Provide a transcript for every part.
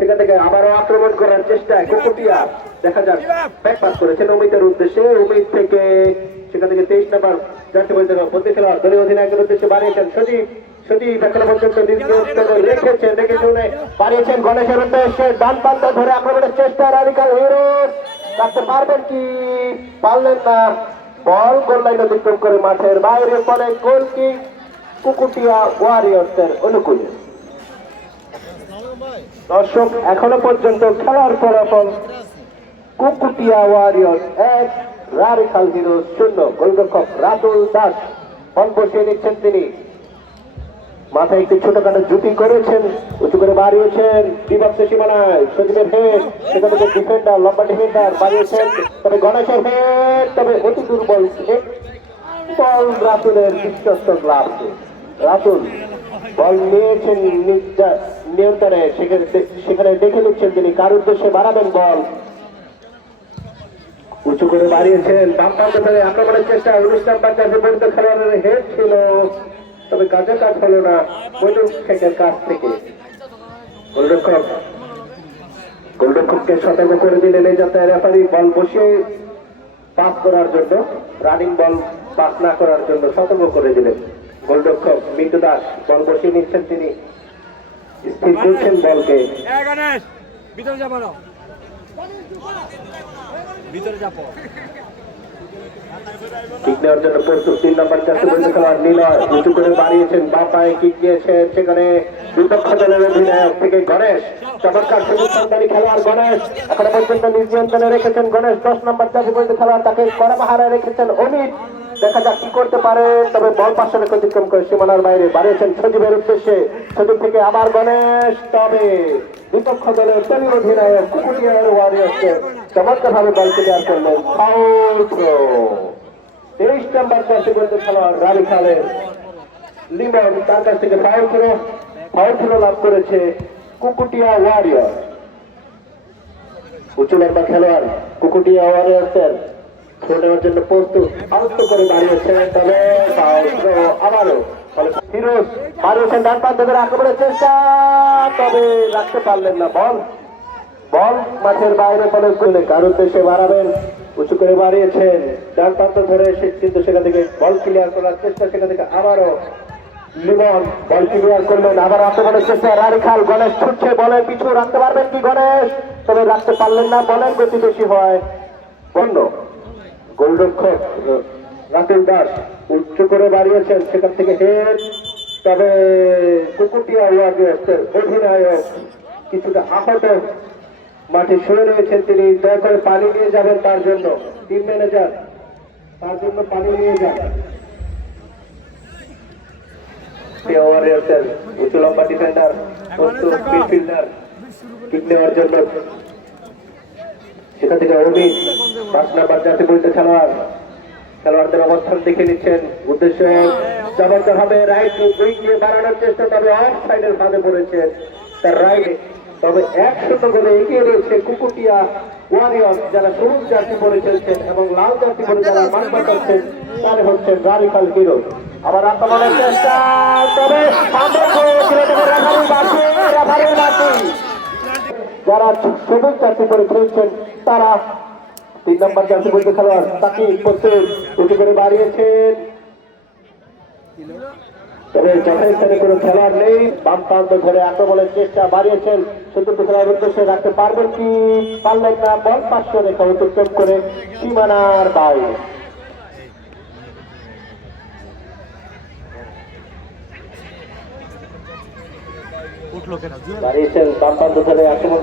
সেখান থেকে আবারও আক্রমণ করার চেষ্টায় কুকুটিয়া দেখা যাক ব্যাক পাস করেছেন অমিতের উদ্দেশ্যে। অমিত থেকে সেখান থেকে 23 নম্বর জাতীয় বন্দী খেলোয়াড় দলীয় অধিনায়কের উদ্দেশ্যে বাড়িয়েছেন সজীব। সজীব এখনো পর্যন্ত রেখেছেন বাড়িয়েছেন গণেশের উদ্দেশ্যে। ডান প্রান্ত ধরে আক্রমণের চেষ্টা রাডিকাল হিরোজ রাখতে পারবেন কি, পারলেন না। বল গোল লাইন অতিক্রম করে মাঠের বাইরে পড়ে। গোল কি কুকুটিয়া ওয়ারিয়র্সের অনুকূলে। দর্শক এখনো পর্যন্ত খেলার ফলাফল কুকুটিয়া ওয়ারিয়র্স 1, রাডিকাল হিরোজ 0। গোলরক্ষক রাতুল দাস বল বসিয়ে নিচ্ছেন তিনি। মাথায় একটি ছোটখাটো জুটি করেছেন, উঁচু করে বাড়িয়েছেন বিভক্ত সীমানায়। সজীবের হেড, সেখানে ডিফেন্ডার লম্বা ডিফেন্ডার বাড়িয়েছেন, তবে গণেশের হেড, তবে অতি দুর্বল হেড। বল রাতুলের বিশ্বস্ত গ্লাভসে। রাতুল বল নিয়েছেন নিয়ন্ত্রণে, সেখানে দেখে নিচ্ছেন তিনি কার উদ্দেশ্যে বাড়াবেন বল। উঁচু করে বাড়িয়েছেন বাম প্রান্ত ধরে আক্রমণের চেষ্টা। 19 নম্বর বিপরীত খেলোয়াড়ের হেড ছিল, তবে কাজে কাজ হলো না মইনুল শেখের কাছ থেকে। গোলরক্ষককে সতর্ক করে দিলেন এই যাত্রায় রেফারি। বল বসিয়ে পাস করার জন্য, রানিং বল পাস না করার জন্য সতর্ক করে দিলেন। গোলরক্ষক মিন্টু দাস বল বসিয়ে নিচ্ছেন তিনি, স্থির করছেন বলকে। কিক নেওয়ার জন্য প্রস্তুত 3 নম্বর জাতীয় খেলোয়াড় নিলয়। উঁচু করে বাড়িয়েছেন বাঁ পায়ে কিক দিয়েছেন, সেখানে বিপক্ষ দলের অধিনায়ক থেকে গণেশ। চমৎকার সুযোগ সন্ধানী খেলোয়াড় গণেশ এখনো পর্যন্ত নিজ নিয়ন্ত্রণে রেখেছেন গণেশ। 10 নম্বর জাতীয় খেলোয়াড় তাকে কড়া পাহারায় রেখেছেন অমিত। দেখা যাক কি করতে পারে, তবে বল পাশে অতিক্রম করে সীমানার বাইরে বাড়িয়েছেন সজীবের উদ্দেশ্যে। সজীব থেকে আবার গণেশ, তবে বিপক্ষ দলের দলীয় অধিনায়ক কুকুটিয়া ওয়ারিয়র্সকে চমৎকার ভাবে বল ক্লিয়ার করলেন। Foul throw. 23 নম্বর জাতীয় খেলোয়াড় রাডিকালের লিমন, তার কাছ থেকে ফাউল থ্রো লাভ করেছে কুকুটিয়া ওয়ারিয়র্স। উঁচু লম্বা খেলোয়াড় কুকুটিয়া ওয়ারিয়র্সের থ্রো নেওয়ার জন্য প্রস্তুত, আউট করে দাঁড়িয়েছেন, তবে ফাউল থ্রো আবারও। ফিরোজ বাড়িয়েছেন ডান প্রান্ত ধরে আক্রমণের চেষ্টা, তবে রাখতে পারলেন না বল। বল মাঠের বাইরে ফলে করলে কার উদ্দেশ্যে বাড়াবেন। উঁচু করে বাড়িয়েছেন ডান প্রান্ত ধরে, কিন্তু সেখান থেকে বল ক্লিয়ার করার চেষ্টা, সেখান থেকে আবারও লিমন বল ক্লিয়ার করলেন। আবার আক্রমণের চেষ্টা রাডিকাল। গণেশ ছুটছে, বলের পিছু রাখতে পারবেন কি গণেশ, তবে রাখতে পারলেন না, বলের গতি বেশি হয় বন্ধ। গোলরক্ষক রাতুল দাস উঁচু করে বাড়িয়েছেন, সেখান থেকে হেড, তবে কুকুটিয়া ওয়ারিয়র্সের অধিনায়ক কিছুটা আহত, মাঠে শুয়ে রয়েছেন তিনি। দয়া করে পানি নিয়ে যাবেন তার জন্য, টিম ম্যানেজার তার জন্য পানি নিয়ে যান। ওয়ারিয়র্সের উঁচু লম্বা ডিফেন্ডার প্রস্তুত মিডফিল্ডার কিক নেওয়ার জন্য, সেখান থেকে অমিত 5 নম্বর জাতীয় খেলোয়াড়দের অবস্থান দেখে নিচ্ছেন। উদ্দেশ্য চমৎকার হবে রাইট উইং দিয়ে বাড়ানোর চেষ্টা, তবে অফ সাইডের ফাঁদে পড়েছেন তার রাইটে। তবে 1-0 গোলে এগিয়ে রয়েছে কুকুটিয়া ওয়ারিয়র্স, যারা সবুজ জার্সি পরে খেলছেন এবং লাল জার্সি পরে যারা মাঠ পাঠাচ্ছেন তারা হচ্ছেন রাডিকাল হিরোজ। আবার আক্রমণের চেষ্টা, তবে যারা সবুজ জার্সি পরে খেলছেন তারা 3 নম্বর জার্সি পরে খেলোয়াড় তাকে উঁচু করে বাড়িয়েছেন, তবে যথাস্থানে কোনো খেলোয়াড় নেই। বাম প্রান্ত ধরে আক্রমণের চেষ্টা বাড়িয়েছেন, চতুর্থ খেলোয়াড় উদ্দেশ্যে রাখতে পারবেন কি, পারলেন না। বল পাশে রেখা অতিক্রম করে সীমানার বাইরে। বাড়িয়েছেন বাম প্রান্ত ধরে আক্রমণ,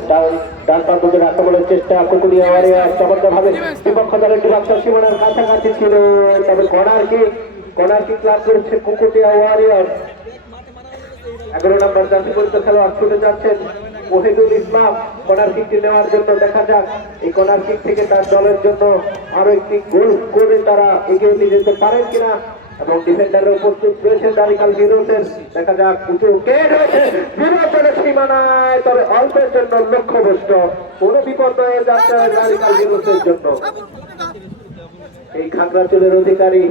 ডান প্রান্ত ধরে আক্রমণের চেষ্টা কুকুটিয়া ওয়ারিয়র্স চমৎকার ভাবে বিপক্ষ দলের বিভক্ত সীমানার কাছাকাছি ছিল, তবে কর্নার কিক লাভ করেছে কুকুটিয়া ওয়ারিয়র্স। 11 নম্বর জাতীয় খেলোয়াড় ছুটে যাচ্ছেন ওহিদুল ইসলাম কর্নার কিকটি নেওয়ার জন্য। দেখা যাক এই কর্নার কিক থেকে তার দলের জন্য আরো একটি গোল করে তারা এগিয়ে নিয়ে যেতে পারেন কিনা, এবং ডিফেন্ডারের উপস্থিত রয়েছে রাডিকাল হিরোজের। দেখা যাক উঁচু গেট রয়েছে বিপদের সীমানায়, তবে অল্পের জন্য লক্ষ্যভ্রষ্ট, কোনো বিপদ হয়ে যাচ্ছে রাডিকাল হিরোজের জন্য। এই খাগড়াছড়ির অধিকারী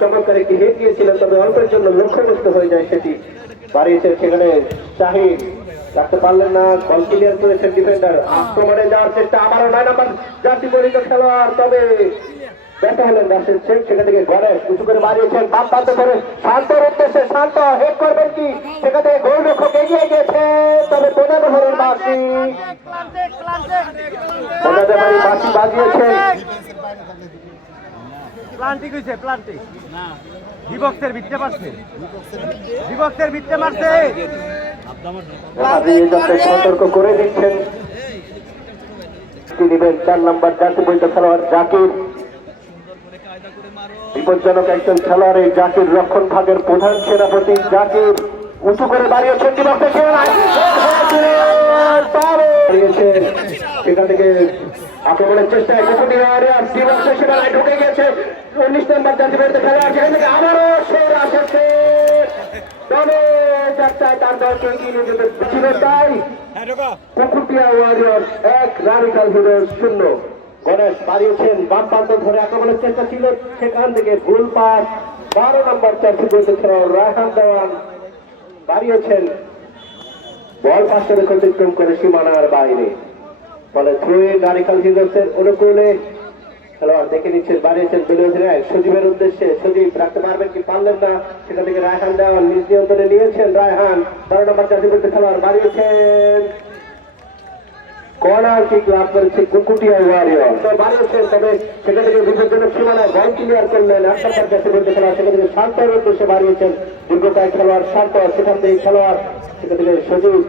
চমৎকার একটি হেড দিয়েছিলেন, তবে অল্পের জন্য লক্ষ্যভ্রষ্ট হয়ে যায় সেটি। বাড়িয়েছে সেখানে শাহিদ রাখতে পারলেন না, বল ক্লিয়ার করেছেন ডিফেন্ডার। আক্রমণে যাওয়ার চেষ্টা, আবারও 9 নম্বর জার্সি পরিহিত খেলোয়াড়, তবে ব্যর্থ হলেন রাশেদ শেখ। সেখান থেকে গণেশ উঁচু করে মারিয়েছেন বাম প্রান্ত ধরে শান্তর উদ্দেশ্যে, শান্ত হেড করবেন কি, সেখান থেকে গোলরক্ষক এগিয়ে গেছে, তবে বোঝাতে পারেন বাসি, বোঝাতে পারি বাসি বাজিয়েছেন। প্লান্টিক হইছে, প্লান্টিক না বিভক্তের ভিতরে মারছে, বিভক্তের ভিতরে মারছে, সতর্ক করে দিচ্ছেন। দিবেন 4 নম্বর জার্সি পরিহিত খেলোয়াড় জাকির। বিপজ্জনক একজন খেলোয়াড় এই জাকির, রক্ষণ ভাগের প্রধান সেনাপতি জাকির উঁচু করে দাঁড়িয়েছেন, সেখান থেকে আক্রমণের চেষ্টায় সেখানে ঢুকে গেছে 19 নম্বর জার্সি পরিহিত খেলোয়াড়, সেখান থেকে আবারও সেরা আসছে, তবে যাত্রায় তার দলকে এগিয়ে নিয়ে যেতে ছিল, তাই Kukutia warrior 1, radical heroes 0। Ganesh বাড়িয়েছেন বাম প্রান্ত ধরে আক্রমণের চেষ্টা ছিল, সেখান থেকে ভুল পাস। 12 নম্বর জার্সি পরিহিত খেলোয়াড় রায়হান দেওয়ান বাড়িয়েছেন, বল পাশে অতিক্রম করে সীমানার বাইরে, ফলে থ্রো ইন রাডিকাল হিরোজের অনুকূলে। খেলোয়াড় দেখে নিচ্ছেন, বাড়িয়েছেন বেলুধরায় সজীবের উদ্দেশ্যে, সজীব রাখতে পারবেন কি, পারলেন না, সেখান থেকে রায়হান দেওয়ান নিজ নিয়ন্ত্রণে নিয়েছেন। রায়হান 12 নম্বর জার্সি পরিহিত খেলোয়াড় বাড়িয়েছেন, কর্নার কিক লাভ করেছে কুকুটিয়া ওয়ারিয়র, বাড়িয়েছেন, তবে সেখান থেকে বিপজ্জনক সীমানায় বল ক্লিয়ার করলেন 8 নম্বর জার্সি পরিহিত খেলোয়াড়, সেখান থেকে শান্তর উদ্দেশ্যে বাড়িয়েছেন দীর্ঘকায় খেলোয়াড় শান্ত, সেখান থেকে খেলোয়াড়, সেখান থেকে সজীব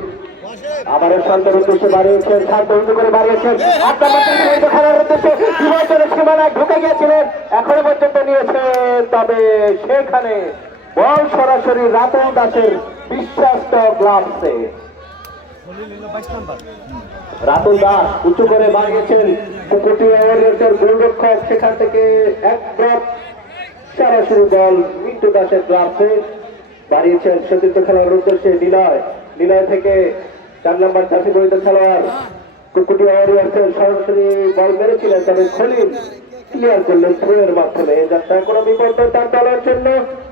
আবারও শান্তর উদ্দেশ্যে বাড়িয়েছেন, শান্ত উঁচু করে বাড়িয়েছেন 8 নম্বর জার্সি পরিহিত খেলোয়াড়ের উদ্দেশ্যে, বিপজ্জনক সীমানায় ঢুকে গিয়েছিলেন, এখনো পর্যন্ত নিয়েছেন, তবে সেখানে বল সরাসরি রাতুল দাসের বিশ্বস্ত গ্লাভসে। রাতুল দাস উঁচু করে বাড়িয়েছেন কুকুটিয়া ওয়ারিয়র্সের গোলরক্ষক, সেখান থেকে এক ড্রপ সরাসরি বল মিন্টু দাসের গ্লাভসে বাড়িয়েছেন সতীর্থ খেলোয়াড়ের উদ্দেশ্যে। নিলয় থেকে 4 নম্বর জার্সি পরিহিত খেলোয়াড় কুকুটিয়া ওয়ারিয়র্সের সরাসরি বল মেরেছিলেন, তবে খলিল ক্লিয়ার করলেন থ্রোয়ের মাধ্যমে। এই যাত্রায় কোনো বিপদ তার দলের জন্য,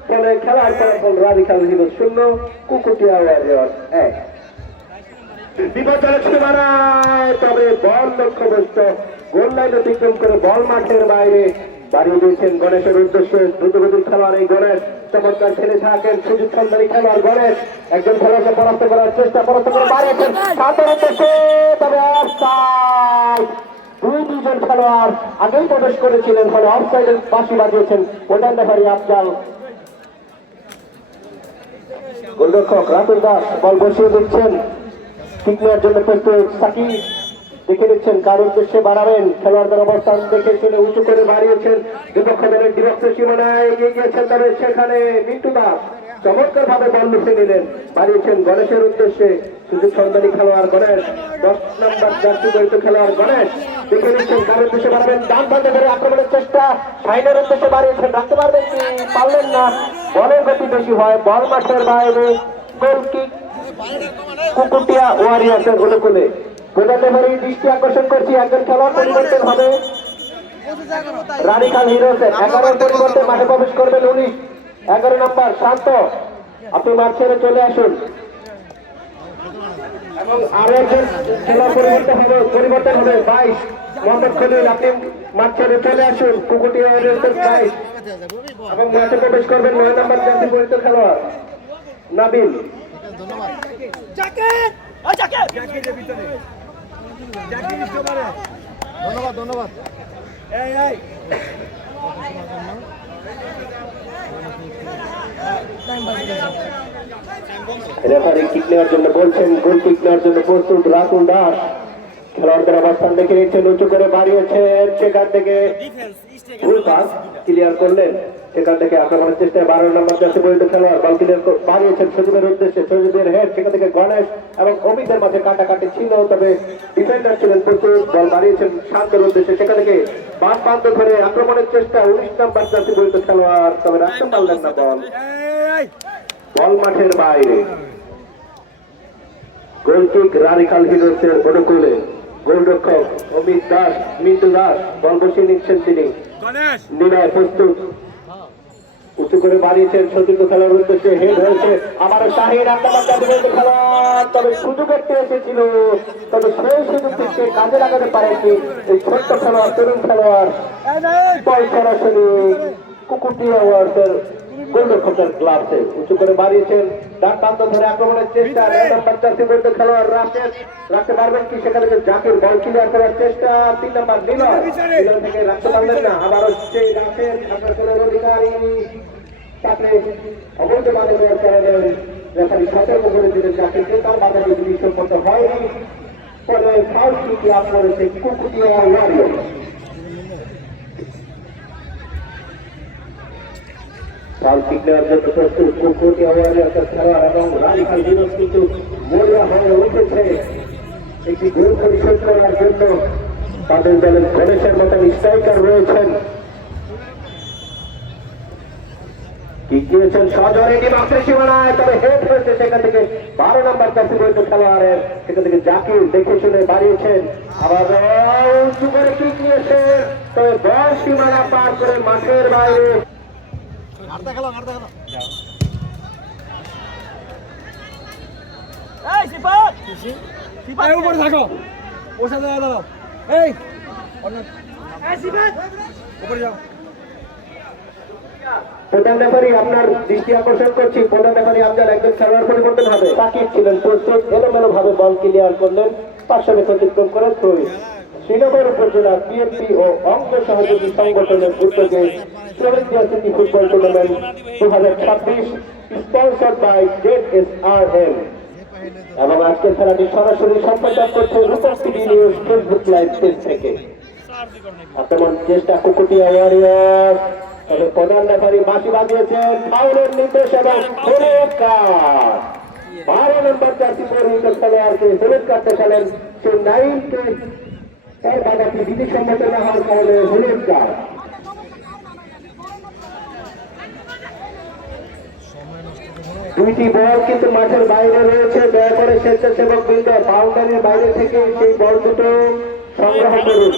ফলে খেলার ফলাফল রাডিকাল হিরোজ 0, কুকুটিয়া ওয়ারিয়র 1। বিপজ্জনক সীমানায়, তবে বল লক্ষ্যভ্রষ্ট, গোল লাইন অতিক্রম করে বল মাঠের বাইরে বাড়িয়ে দিয়েছেন গণেশের উদ্দেশ্যে। দ্রুতগতির খেলোয়াড় এই গণেশ চমৎকার খেলে থাকেন, সুযোগ সন্ধানী খেলোয়াড় গণেশ একজন খেলোয়াড়কে পরাস্ত করার চেষ্টা, পরাস্ত করে বাড়িয়েছেন শান্তর উদ্দেশ্যে, তবে অফসাইড। দুজন খেলোয়াড় আগেই প্রবেশ করেছিলেন, ফলে অফসাইডের বাঁশি বাজিয়েছেন প্রধান রেফারি আফজাল। গোলরক্ষক রাতুল দাস বল বসিয়ে দিচ্ছেন, ঠিক নেওয়ার জন্য প্রস্তুত সাকিব, দেখে নিচ্ছেন কার উদ্দেশ্যে বাড়াবেন, খেলোয়াড়দের অবস্থান দেখে শুনে উঁচু করে বাড়িয়েছেন, বিপক্ষ দলের বিরক্ত সীমানায় এগিয়ে গিয়েছেন, তবে সেখানে মিন্টু দাস চমৎকার ভাবে বল লুফে নিলেন, বাড়িয়েছেন গণেশের উদ্দেশ্যে, সুযোগ সন্ধানী খেলোয়াড় গণেশ, 10 নম্বর জার্সি পরিহিত খেলোয়াড় গণেশ দেখে নিচ্ছেন কার উদ্দেশ্যে বাড়াবেন, ডান প্রান্তে ধরে আক্রমণের চেষ্টা, শাইনের উদ্দেশ্যে বাড়িয়েছেন, রাখতে পারবেন কি, পারলেন না, বলের গতি বেশি হয়, বল মাঠের বাইরে, গোল কিক কুকুটিয়া ওয়ারিয়র্সের অনুকূলে। বোঝাতে পারি দৃষ্টি আকর্ষণ করছি, একজন খেলোয়াড় পরিবর্তন হবে, রাডিকাল হিরোজের 11 পরিবর্তে মাঠে প্রবেশ করবেন 19, 11 নম্বর শান্ত, আপনি মাঠ ছেড়ে চলে আসুন, এবং আরো একজন খেলোয়াড় পরিবর্তন হবে 22 মোহাম্মদ খলিল, আপনি মাঠ ছেড়ে চলে আসুন, কুকুটিয়া ওয়ারিয়র্সের 22, এবং মাঠে প্রবেশ করবেন 9 নম্বর জার্সি পরিহিত খেলোয়াড় নাবিল। ধন্যবাদ। রেফারি কিক নেওয়ার জন্য বলছেন, গোল কিক নেওয়ার জন্য প্রস্তুত রাতুল দাস, খেলোয়াড়দের অবস্থান দেখে নিচ্ছেন, উঁচু করে বাড়িয়েছেন, সেখান থেকে ভুল পাস ক্লিয়ার করলেন, সেখান থেকে আক্রমণের চেষ্টায় 12 নম্বর জার্সি পরিহিত খেলোয়াড় বল ক্লিয়ার বাড়িয়েছেন সজীবের উদ্দেশ্যে, সজীবের হেড, সেখান থেকে গণেশ এবং অমিতের মাঝে কাটাকাটি ছিল, তবে ডিফেন্ডার ছিলেন প্রচুর, বল বাড়িয়েছেন শান্তের উদ্দেশ্যে, সেখান থেকে বাদ প্রান্ত ধরে আক্রমণের চেষ্টা 19 নম্বর জার্সি পরিহিত খেলোয়াড়, তবে রাখতে পারলেন না, বল মাঠের বাইরে। গোল কিক রাডিকাল হিরোজের অনুকূলে, গোলরক্ষক অমিত দাস, মিন্টু দাস বল বসিয়ে নিচ্ছেন, তিনি নিলয় প্রস্তুত, উঁচু করে বাড়িয়েছেন সতীর্থ খেলার উদ্দেশ্যে, হেড হয়েছে আবারও শাহিন আক্রমণ জাতি বলতে খেলোয়াড়, তবে সুযোগ একটি এসেছিল, তবে সেই সুযোগটিকে কাজে লাগাতে পারেননি এই ছোট্ট খেলোয়াড়, তরুণ খেলোয়াড়। বল সরাসরি কুকুরটিয়া ওয়ার্সের গোলরক্ষকের গ্লাভসে। উঁচু করে বাড়িয়েছেন, ডান প্রান্ত ধরে আক্রমণের চেষ্টা, নাম্বার 4 বলতে খেলোয়াড় রাশেদ, রাখতে পারবেন কি সেখানে জাকির, বল ক্লিয়ার করার চেষ্টা, 3 নাম্বার নিলয় থেকে রাখতে পারলেন না, আবারও সেই রাশেদ আপনার কোন অধিকারী তাকে অবৈধ বাধা দেওয়ার কারণে রেফারি সতর্ক করে দিলেন জাকিরকে, তার বাধা বিধি সম্পন্ন হয়নি, ফলে ফাউল কিক লাভ করেছে কুকুরটিয়া ওয়ারিয়র্স। ফাউল কিক নেওয়ার জন্য প্রস্তুত কুকুরটিয়া ওয়ারিয়র্সের খেলোয়াড় এবং রাজখাল বিনোদ কিন্তু মরিয়া হয়ে উঠেছে একটি গোল পরিশোধ করার জন্য। তাদের দলের গণেশের মতো স্ট্রাইকার রয়েছেন, গিয়েছেন সজরে মাত্র সীমানায়, তবে হেড হয়েছে সেখান থেকে 12 নম্বর জার্সি বলতে খেলোয়াড়ের, সেখান থেকে জাকির দেখে শুনে বাড়িয়েছেন, আবার উঁচু করে কিক নিয়েছেন, তবে বল সীমানা পার করে মাঠের বাইরে। প্রধান রেফারি আপনার দৃষ্টি আকর্ষণ করছি, প্রধান রেফারি আমজাদ একজন খেলোয়াড় পরিবর্তন হবে। সাকিব ছিলেন প্রস্তুত, এলোমেলো ভাবে বল ক্লিয়ার করলেন, পার্শ্বকে অতিক্রম করে থ্রোইন। শ্রীনগর উপজেলা বিএনপি ও অঙ্গ সহযোগী সংগঠনের উদ্যোগে চৌরাঞ্জিয়া city football tournament 2026 sponsored by ZSRM এবং আজকের খেলাটি সরাসরি সম্প্রচার করছে Rupak TV news Facebook live page থেকে। আক্রমণ চেষ্টা কুকুরটিয়া ওয়ারিয়র্স, তবে প্রধান রেফারি বাঁশি বাজিয়েছেন, ফাউলের নির্দেশ এবং হলুদ কার্ড। 12 নম্বর জার্সি পরিহিত খেলোয়াড়কে হলুদ কার্ড দেখালেন, সে নাইমকে তার বাধাটি বিধি সম্মত না হওয়ার কারণে হলুদ কার্ড। দুইটি বল কিন্তু মাঠের বাইরে রয়েছে, দয়া করে স্বেচ্ছাসেবক বৃন্দ বাউন্ডারির বাইরে থেকে সেই বল দুটো সংগ্রহ করুন।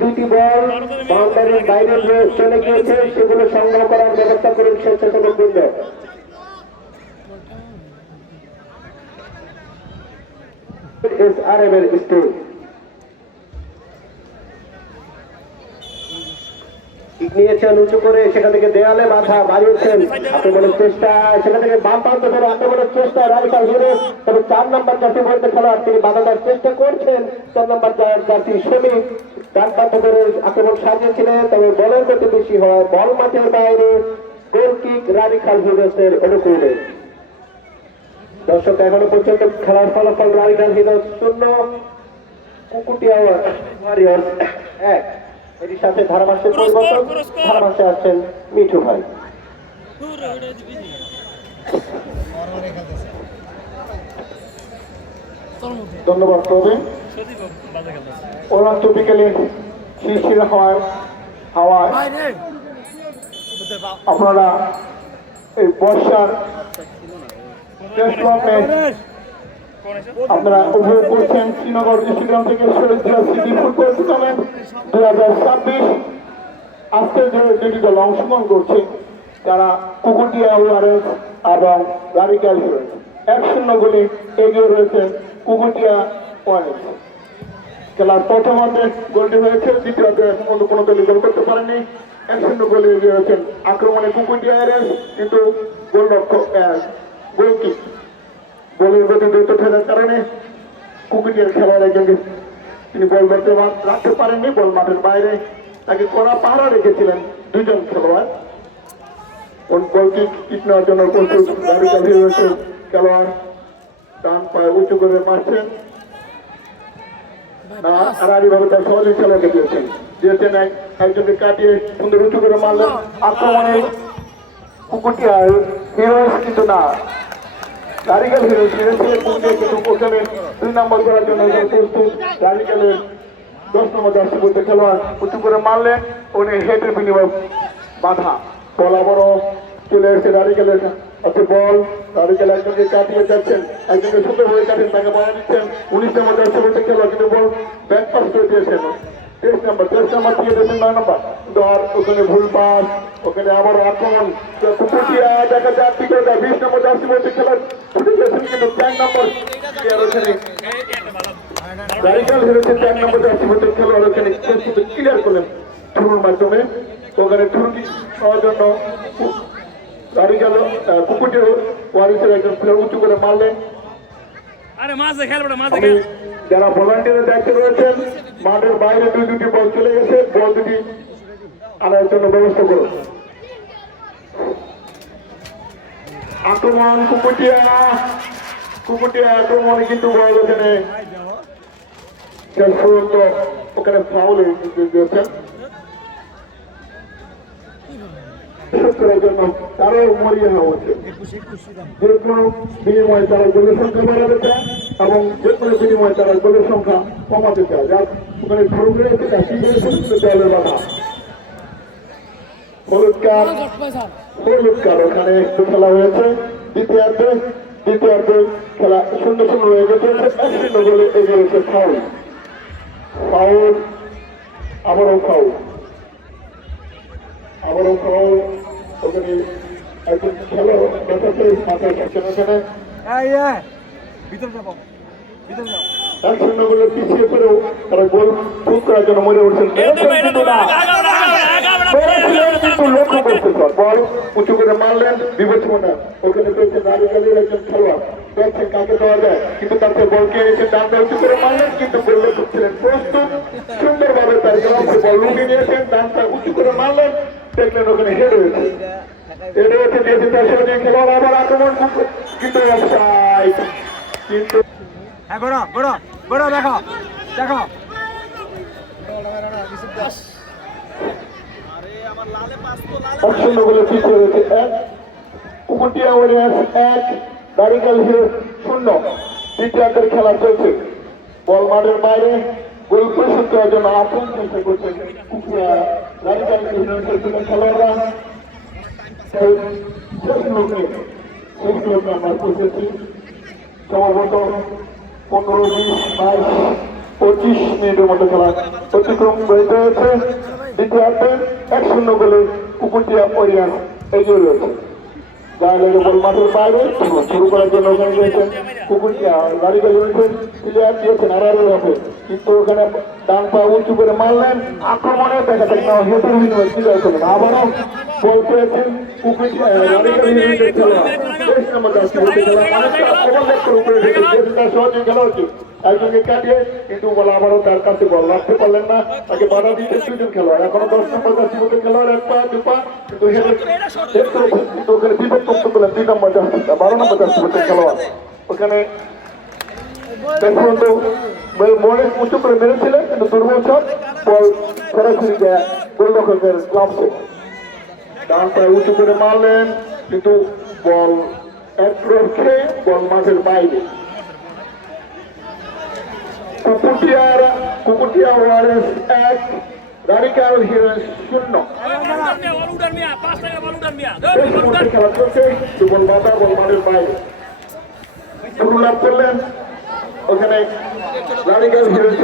দুইটি বল বাউন্ডারির বাইরে চলে গিয়েছে, সেগুলো সংগ্রহ করার ব্যবস্থা করুন স্বেচ্ছাসেবক বৃন্দ। SRM এর স্টেজ নিয়েছেন উঁচু করে, সেখান থেকে দেয়ালে বাধা বাড়িয়েছেন, আক্রমণের চেষ্টা, সেখান থেকে বাম প্রান্ত ধরে আক্রমণের চেষ্টা রাজখাল হিরোজ, তবে 4 নম্বর জার্সি বলতে খেলোয়াড় তিনি বাধা দেওয়ার চেষ্টা করছেন, 4 নম্বর জার্সি শ্রমিক ডান প্রান্ত ধরে আক্রমণ সাজিয়েছিলেন, তবে বলের গতি বেশি হয়, বল মাঠের বাইরে, গোল কিক রাজখাল হিরোজের অনুকূলে। দর্শক এখনো পর্যন্ত খেলার ফলাফল রাজখাল হিরোজ 0, কুকুরটিয়া ওয়ারিয়র্স 1। এর সাথে ধারাভাষ্যের পরিবর্তন, ধারাভাষ্যে আসছেন মিঠু ভাই। ধন্যবাদ প্রবীণ। অরুণাচল বিকেলে শিরশির হাওয়ায় আপনারা এই বর্ষার আপনারা উপভোগ করছেন শ্রীনগর স্টেডিয়াম থেকে চৌরাঞ্জিয়া সিটি ফুটবল টুর্নামেন্ট 2026। আজকের যে দুটি দল অংশগ্রহণ করছে তারা কুকুরটিয়া ওয়ারিয়র্স এবং রাজখাল হিরোজ। 1-0 গোলে এগিয়ে রয়েছেন কুকুরটিয়া ওয়ারিয়র্স। খেলার প্রথমার্ধে গোলটি হয়েছে, দ্বিতীয়ার্ধে এখন কোনো দলই গোল করতে পারেনি। 1-0 গোলে এগিয়ে রয়েছেন আক্রমণে কুকুরটিয়া ওয়ারিয়র্স, কিন্তু গোলরক্ষক গোলকিক বলের গতি দ্রুত থাকার কারণে কুকুরটিয়ার খেলোয়াড় একজনকে তিনি বল ধরতে রাখতে পারেননি, বল মাঠের বাইরে, তাকে কড়া পাহারা রেখেছিলেন 2 জন খেলোয়াড়। গোল কিক নেওয়ার জন্য প্রস্তুত রাজখাল হিরোজের খেলোয়াড়, ডান পায়ে উঁচু করে মারছেন, আড়াআড়িভাবে তার সহজে খেলাকে দিয়েছেন, একজনকে কাটিয়ে সুন্দর উঁচু করে মারলেন। আক্রমণে কুকুরটিয়া হিরোজ কিন্তু না, রাজখাল হিরোজ হেরেছিলেন, কিন্তু ওখানে 2 নম্বর করার জন্য প্রস্তুত রাজখালের 10 নম্বর জার্সি বলতে খেলোয়াড় উঁচু করে মারলেন, উনি হেডের বিনিময়ে বাধা, বল আবারও চলে এসেছে রাজখালের হাতে, বল রাজখাল একজনকে কাটিয়ে যাচ্ছেন, একজনকে সুন্দর হয়ে কাটেন, তাকে বলা দিচ্ছেন 19 নম্বর জার্সি বলতে খেলোয়াড়, কিন্তু বল ব্যাক পাস করে দিয়েছেন 23 নম্বর দিয়ে দিয়েছেন 9 নম্বর, ওখানে ভুল পাস, ওখানে আবার আক্রমণ কুকুটিয়া দেখা যায় 20 নম্বর জার্সি মধ্যে খেলা ছুটে গেছেন, কিন্তু 4 নম্বর ওখানে রাইকাল হেরেছে। 4 নম্বর জার্সি মধ্যে খেলোয়াড় ওখানে ক্লিয়ার করলেন থ্রুর মাধ্যমে। ওখানে থ্রু হওয়ার জন্য রাইকাল কুকুটিয়া ওয়ারিসের একজন প্লেয়ার উঁচু করে মারলেন। আরে মাঝে খেলবে না, মাঝে আমি যারা ভলান্টিয়ারের দায়িত্বে রয়েছেন, মাঠের বাইরে দুটি বল চলে গেছে, বল দুটি আনার জন্য ব্যবস্থা করুন। আক্রমণ কুকুটিয়া আক্রমণে কিন্তু বল ওখানে শেষ পর্যন্ত ওখানে ফাউল দিয়েছেন করার জন্য। তারও মরিয়া হওয়া হচ্ছে, যে কোনো বিনিময়ে তারা গোলের সংখ্যা বাড়াতে চায় এবং যে কোনো বিনিময়ে তারা গোলের সংখ্যা কমাতে চায়। যার ওখানে ধরু রয়েছে তা কি করেছে দলের বাধা হলুদ কার্ড ওখানে একটু খেলা হয়েছে। দ্বিতীয়ার্ধে খেলা 0-0 হয়ে গেছে। 1-0 গোলে এগিয়ে গেছে। ফাউল আবারও ফাউল ওখানে একজন খেলা দেখাচ্ছে মাথায় সেখানে ভিতরে যাবো, ভিতরে যাও। 1-0 গোলে পিছিয়ে পড়েও তারা গোল ঠিক করার জন্য মনে উঠছেন। লক্ষ্য করতে বল উঁচু করে মারলেন বিবেচনা। ওখানে পেয়েছে নারিকালের একজন খেলোয়াড়, দেখছেন কাকে দেওয়া যায়, কিন্তু তাকে বল কে এসে ডানটা উঁচু করে মারলেন, কিন্তু বললে ছিলেন প্রস্তুত। সুন্দরভাবে তার গ্রাউন্ডে বল লুকিয়ে নিয়েছেন, ডানটা উঁচু করে মারলেন, দেখলেন ওখানে হেড হয়েছে দিয়েছে তার সঙ্গে খেলোয়াড়। আবার আক্রমণ কিন্তু অফসাইড। কিন্তু হ্যাঁ বড় বড় বড় দেখো দেখো 1-0 গোলে পিছিয়ে রয়েছে 1। কুকুটিয়া ওয়ারিয়র্স 1, নারিকেল হিলস 0। দ্বিতীয়ার্ধের খেলা চলছে। বল মাঠের বাইরে গোল পরিশোধ করার জন্য আক্রমণ চেষ্টা করছেন নারিকেল হিলসের খেলোয়াড়রা। আমরা পৌঁছেছি সম্ভবত 15-20-22-25 মিনিটের মতো খেলা অতিক্রম হয়েছে। দ্বিতীয়ার্ধে 1-0 গোলে কুকুটিয়া ওয়ারিয়র্স এগিয়ে রয়েছে। গায়ে লেগে বল মাঠের বাইরে শুরু করার জন্য ওখানে রয়েছেন কুকুটিয়া নারিকেল রয়েছেন, প্লেয়ার দিয়েছেন আড়াআড়ি হবে, কিন্তু ওখানে ডান পা উঁচু করে মারলেন। আক্রমণে দেখা যায় না হেঁটে বিনিময় ক্লিয়ার করলেন। আবারও বল পেয়েছেন কুকুটিয়া নারিকেল ইউনিটের খেলোয়াড়। 23 নম্বর জার্সি হতে খেলা অনেকটা ওভারল্যাপ করে উপরে ঢেকে তার সহজে খেলা উচিত একজনকে কাটিয়ে, কিন্তু বল আবারও তার কাছে বল রাখতে পারলেন না, তাকে বাধা দিয়েছে 2জন খেলোয়াড়। এখনো 10 নম্বর জার্সি হতে খেলোয়াড় 1 পা 2 পা, কিন্তু ওখানে বিপদ মুক্ত করলেন 2 নম্বর জার্সি 12 নম্বর জার্সি হতে খেলোয়াড়। ওখানে বলে উঁচু করে মেরেছিলেন, কিন্তু দুর্বল শট, বল সরাসরি গোলরক্ষকের গ্লাভসে। ডান পায়ে উঁচু করে মারলেন, কিন্তু বল খেয়ে বল মাঠের বাইরে। কুকুটিয়া ওয়ারিয়র্স 1, নারিকেল হিলস 0। খেলা চলছে, বল বাধা, বল মাঠের বাইরে। শুরু লাভ করলেন ওখানে নারিকেল হিলস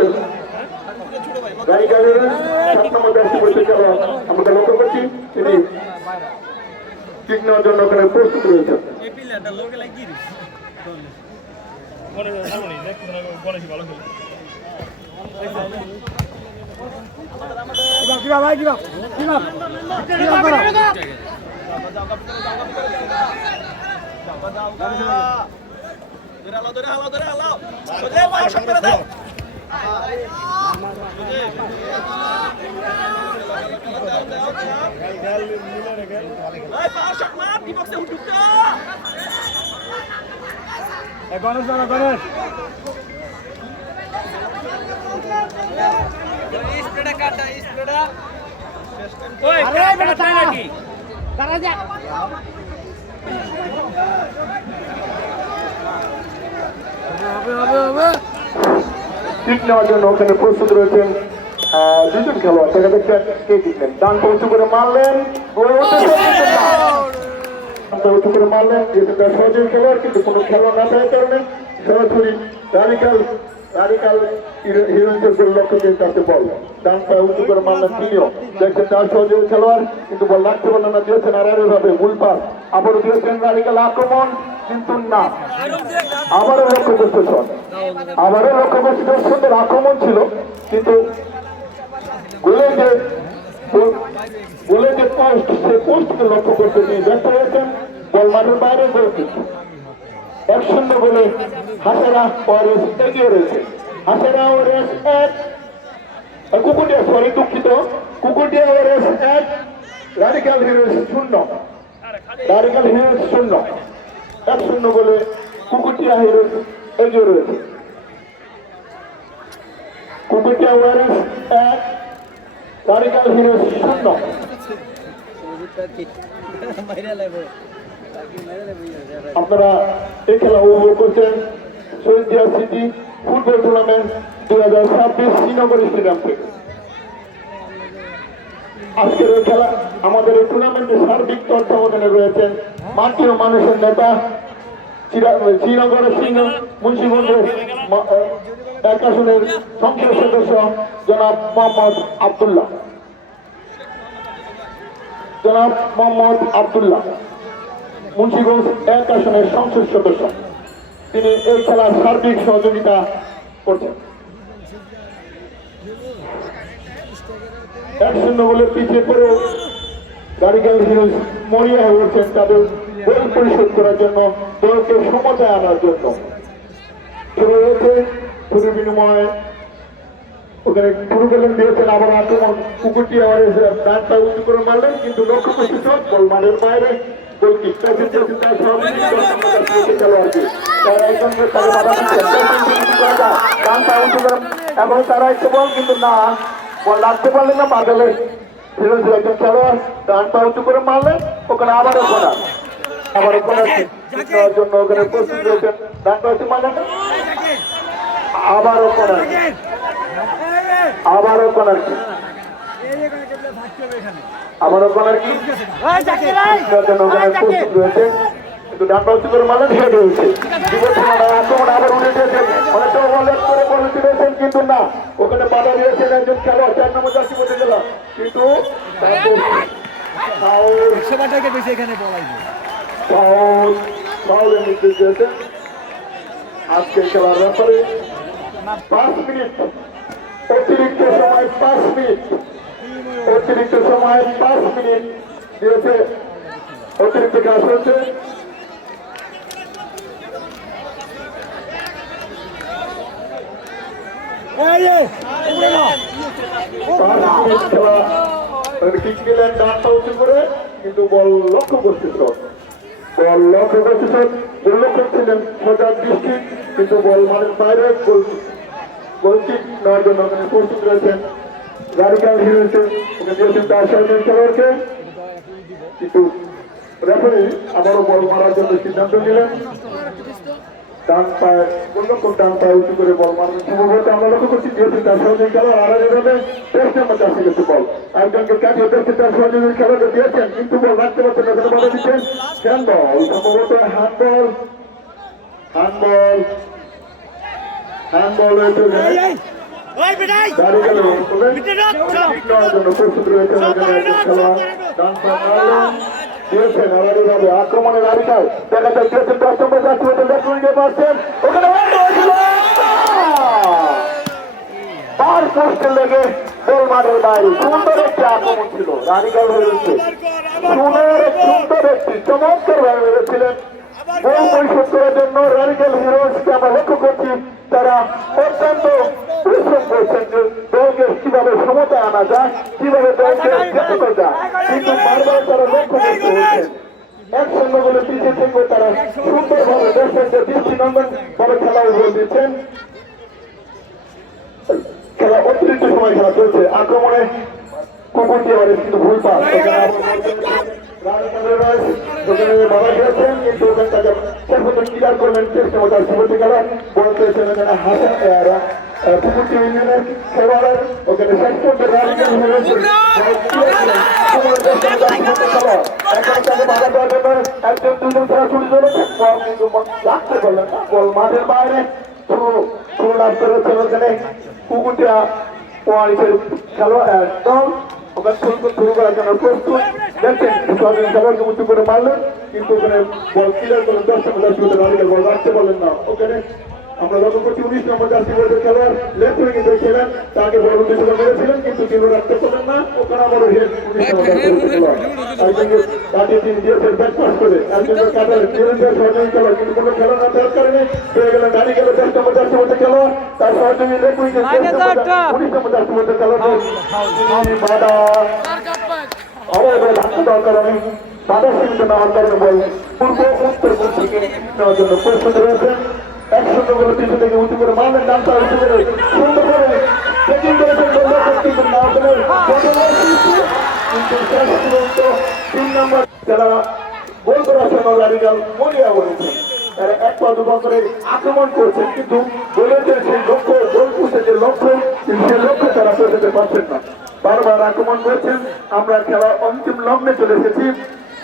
7 নম্বর জার্সি পড়তে খেলা আমরা লক্ষ্য করছি, তিনি কিক নেওয়ার জন্য ওখানে প্রস্তুত রয়েছেন। গণেশ দাদা গণেশ কিক নেওয়ার জন্য ওখানে প্রস্তুত রয়েছেন 2জন খেলোয়াড়। দেখা যাচ্ছে কে কিকলেন, ডান পা উঁচু করে মারলেন, উঁচু করে মারলেন, সহজেই খেলোয়াড়, কিন্তু কোনো খেলোয়াড় না থাকার কারণে সরাসরি রাডিকাল হিরোইন্সের গোল লক্ষ্যকে কাছে বল ডান পায়ে উঁচু করে মারলেন তিনিও দেখছেন তার সহযোগী খেলোয়াড় কিন্তু বল লাগতে পারলেন না দিয়েছেন আড়াআড়ি ভাবে মূল পাস আবারও দিয়েছেন রাডিকাল আক্রমণ কিন্তু না আবারও লক্ষ্য করতে শট আবারও লক্ষ্য করতে সুন্দর আক্রমণ ছিল কিন্তু গোলে যে পোস্ট সেই পোস্টকে লক্ষ্য করতে নিয়ে ব্যর্থ হয়েছেন বল মাঠের বাইরে গোল কিক 1-0 বলে হাসেরা ওয়ারিয়র্স এগিয়ে রয়েছে হাসেরা ওয়ারিয়র্স 1 কুকুটিয়া সরি দুঃখিত Kukutia Warriors 1 radical heroes 0 radical heroes 0 1-0 বলে কুকুটিয়া হিরোজ এগিয়ে রয়েছে কুকুটিয়া ওয়ারিয়র্স 1 রাডিকাল হিরোজ 0 আপনারা এই খেলা উপভোগ করছেন শহীদিয়া city football tournament 2026 Srinagar stadium থেকে আজকের এই খেলা আমাদের এই টুর্নামেন্টের সার্বিক তত্ত্বাবধানে রয়েছেন মাননীয় মানুষের নেতা শ্রীনগরের মুন্সিগঞ্জের 1 আসনের সংসদ সদস্য জনাব মোহাম্মদ আব্দুল্লাহ মুন্সিগঞ্জ 1 আসনের সংসদ সদস্য তিনি এই খেলার সার্বিক সহযোগিতা করছেন 1-0 বলে পিছিয়ে পড়েও রাডিকাল হিরোজ মরিয়া হয়ে উঠছেন তাদের গোল পরিশোধ করার জন্য দলকে সমতায় আনার জন্য শুরু হয়েছে শুরু বিনিময়ে ওখানে শুরু করলেন দিয়েছেন আবার আক্রমণ কুকুরটি আবার ডান পায়ে উঁচু করে মারলেন কিন্তু লক্ষ্য করতে শট বল মাঠের বাইরে গোল কিক এবং তারা একটু বল কিন্তু না বল লাগতে পারলেন না বাদলে হিরোজ একজন খেলোয়াড় ডান পা উঁচু করে মারলেন ওখানে আবারও করার জন্য ওখানে প্রস্তুত রয়েছেন ডান পা উঁচু মারলেন আবারও করার কি প্রস্তুত রয়েছে কিন্তু ডান পা উঁচু করে মারলেন হেড হয়েছে আক্রমণ আবার উঠে দিয়েছেন অনেকটা ওভারলেপ করে বল দিয়েছেন কিন্তু না ওখানে বাধা দিয়েছেন একজন খেলোয়াড় 4 নম্বর জার্সি পড়তে গেল কিন্তু আজকে খেলার ব্যাপারে 5 মিনিট অতিরিক্ত সময় 5 মিনিট দিয়েছে অতিরিক্ত কাজ হচ্ছে কিন্তু বল লক্ষ্য করছিলেন সজাগ দৃষ্টি কিন্তু বল মানের বাইরে গোলকিক নেওয়ার জন্য প্রস্তুত রয়েছেন রাডিকাল হিরোজের দিয়েছেন তার সাথে খেলোয়াড়কে কিন্তু রেফারি আবারও বল মারার জন্য সিদ্ধান্ত নিলেন ডান পায়ে উঁচু করে বল মারবেন সম্ভবত আমরা লক্ষ্য করছি দিয়েছেন তার সহযোগী খেলোয়াড় আড়াআড়িভাবে 10 নম্বর জার্সি গেছে বল একজনকে কাটিয়ে দিয়েছেন তার সহযোগী খেলোয়াড়কে দিয়েছেন কিন্তু বল রাখতে পারছেন না বাধা দিচ্ছেন হ্যান্ডবল সম্ভবত হ্যান্ডবল হয়েছে প্রস্তুত রয়েছে আক্রমণের রাডিকাল দেখা যাচ্ছে 10 নম্বর জার্সি হতে দেখে পাচ্ছেন ওখানে পার পোস্টে লেগে গোল মাঠের বাইরে সুন্দর একটি আক্রমণ ছিল রাডিকাল হয়েছে সুন্দর একটি চমৎকার ভাবে মেরেছিলেন গোল পরিশোধ করার জন্য রাডিকাল হিরোজকে আমরা লক্ষ্য করছি তারা অত্যন্ত পরিশ্রম করছেন যে দলকে কিভাবে সমতায় আনা যায় কিভাবে দলকে জিতানো যায় কিন্তু বারবার তারা লক্ষ্য করতে হচ্ছেন 1-0 বলে পিছিয়ে থেকে তারা সুন্দরভাবে দর্শকদের দৃষ্টিনন্দন ভাবে খেলা উপহার দিচ্ছেন খেলা অতিরিক্ত সময় খেলা চলছে আক্রমণে কুকুরটি আবার কিন্তু ভুল পাস বাধা দিয়েছেন কিন্তু ওখানে তাকে ক্লিয়ার করবেন চেষ্টা মতো সুবর্তী খেলা বল পেয়েছেন কুকুরটি ইউনিয়নের খেলোয়াড়ের ওখানে শেষ পর্যন্ত রাডিকাল হয়েছে বাধা দেওয়ার জন্য 1-2 খেলা ছুটি চলেছে কিন্তু রাখতে পারলেন না বল মাঠের বাইরে থ্রো লাভ করেছেন ওখানে কুকুটিয়া ওয়ারিসের খেলোয়াড় দল ওখানে শুরু করার জন্য প্রস্তুত দেখছেন সবাইকে উঁচু করে মারলেন কিন্তু ওখানে বল ক্লিয়ার করে 10 মিটার রানিকের বল রাখতে পারলেন না ওখানে আমরা লক্ষ্য করছি 19 নম্বর জার্সি পরে খেলোয়াড় লেফট উইং এ খেলেন তাকে বল উদ্দেশ্য মেরেছিলেন কিন্তু তিনি রাখতে পারলেন না ওখানে আবার হেড 19 নম্বর জার্সি খেলোয়াড় আর কিন্তু তাকে তিনি দিয়েছেন ব্যাক পাস করে আর কিন্তু কাটার নিরন্তর সহযোগী খেলোয়াড় কিন্তু কোনো খেলা না থাকার কারণে পেয়ে গেলেন রানি গেল 10 নম্বর জার্সি পরে খেলোয়াড় তার সহযোগী লেফট উইং এ 19 নম্বর জার্সি পরে খেলোয়াড় বাধা অবশ্যই ধাক্কা দেওয়ার কারণে বাধা সীমিত নেওয়ার কারণে বল পূর্ব উত্তর পূর্ব থেকে নেওয়ার জন্য প্রস্তুত রয়েছেন 1-0 করে পিছন থেকে উঁচু করে মারলেন ডান্সার উঁচু করে সুন্দর করে চেকিং করেছেন কিন্তু না করে কিন্তু শেষ পর্যন্ত 3 নম্বর যারা গোল করার জন্য রাডিকাল মরিয়া বলেছে তারা এক পা দুপা করে আক্রমণ করছেন কিন্তু গোলের যে সেই লক্ষ্য গোল পুষে যে লক্ষ্য সেই লক্ষ্যে তারা পৌঁছাতে পারছেন না বারবার আক্রমণ করছেন আমরা খেলা অন্তিম লগ্নে চলে এসেছি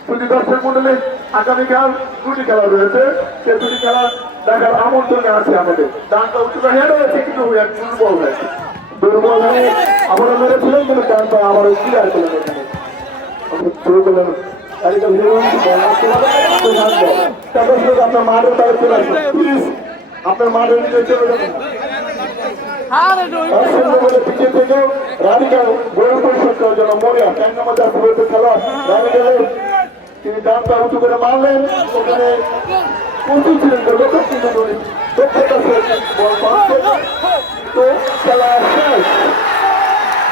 দুটি দর্শক মন্ডলী আগামীকাল দুটি খেলা রয়েছে সে দুটি খেলা দেখার আমন্ত্রণে আছে আমাদের ডানটা উঁচু হেড হয়েছে কিন্তু দুর্বল হয়ে আমরা মেরেছিলাম কিন্তু ডানটা আবার ক্লিয়ার করে এখানে শুরু করলেন আপনার মাঠের বাইরে চলে আসুন প্লিজ আপনার মাঠের নিচে চলে যাবেন পিছিয়ে থেকেও রাধিকাল গোল পরিশোধ করার জন্য মরিয়া 10 নম্বর জার্সি পরে খেলা রাধিকালের তিনি ডানটা উঁচু করে মারলেন ওখানে প্রচুর ছিলেন লোকের কিন্তু দক্ষতা বল পাস তো খেলা শেষ